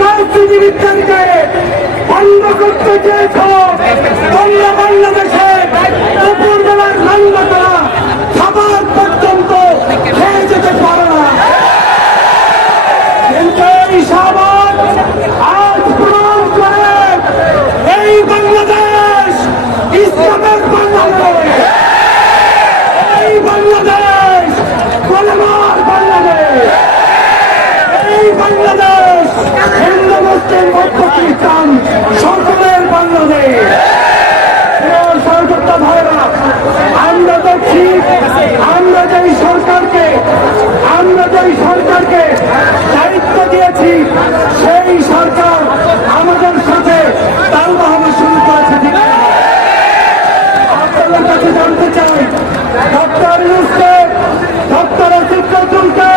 রাজনীতিবিদদেরকে বন্ধ করতে চেয়েছ, তোমরা বাংলাদেশে দুপুরবেলার রান্না করা খাবার পর্যন্ত খেয়ে যেতে পারো না। কিন্তু এই সাবান আজ প্রমাণ করে এই বাংলাদেশ ইসলামের বাংলাদেশ, এই বাংলাদেশ কলেমার বাংলাদেশ, এই বাংলাদেশ হিন্দু মুসলিম বৌদ্ধ খ্রিস্টান সকলের বাংলাদেশ। সরকারটা ভাইরা, আমরা দেখছি আমরা যেই সরকারকে দায়িত্ব দিয়েছি সেই সরকার আমাদের সাথে তাল বাহানা শুরু করেছে। আপনাদের কাছে জানতে চাই, ডক্টর ইউনূসকে, ডক্টর আসিফ নজরুলকে,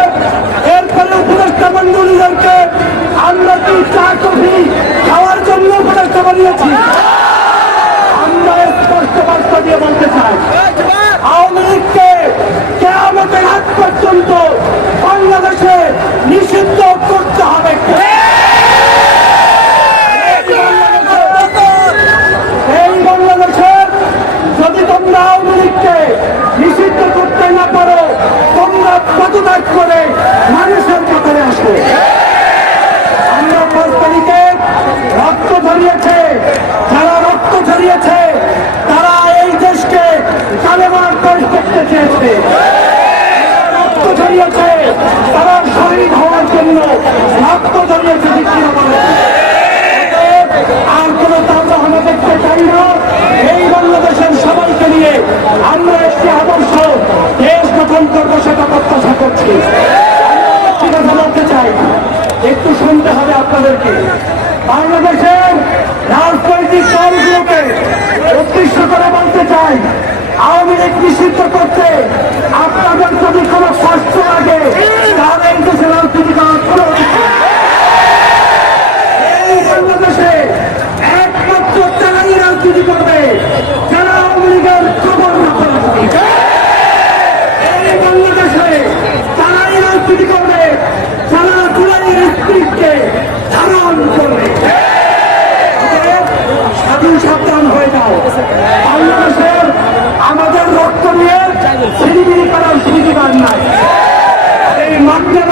এরপরে উপদেষ্টা মন্ডলীদেরকে আমরা কি চা কফি খাওয়ার জন্য উপদেষ্টা বানিয়েছি? আমরা স্পষ্ট বার্তা দিয়ে বলতে চাই, আওয়ামী লীগকে কিয়ামতের আগ পর্যন্ত বাংলাদেশে নিষিদ্ধ করতে হবে। এই বাংলাদেশে যদি তোমরা আওয়ামী লীগকে নিষিদ্ধ করতে না পারো, তোমরা পদত্যাগ করে মানুষের কাতারে আসো। আমরা 5 তারিখে রক্ত ঝরিয়েছে, যারা রক্ত ঝরিয়েছে তারা এই দেশকে কালেমার দেশ করতে চেয়েছে। রক্ত ঝরিয়েছে তারা শহীদ হওয়ার জন্য রক্ত ঝরিয়েছে। আর কোন তালবাহানা দেখতে চাই না। এই বাংলাদেশের সবাইকে নিয়ে আমরা একটি আদর্শ দেশ গঠন করবো, সেটা প্রত্যাশা করছি। বলতে চাই, একটু শুনতে হবে আপনাদেরকে। বাংলাদেশের রাজনৈতিক দলগুলোকে উদ্দেশ্য করে বলতে চাই, আওয়ামী লীগ নিষিদ্ধ করতে আপনাদের যদি কোনো কষ্ট লাগে তাহলে এই দেশে রাজনীতি করার কোনো এই বাংলাদেশে একমাত্র তারাই রাজনীতি করবে যারা আওয়ামী লীগের খবর রাখবে। এই বাংলাদেশে তারাই রাজনীতি করবে যারা জুলাইয়ের স্পিরিটকে ধারণ করবে। স্বাধীন সাবধান হয়ে যাও। বাংলাদেশের আমাদের রক্ত নিয়ে সিঁড়িবিড়ি করার সুযোগ নাই। এই মাধ্যমে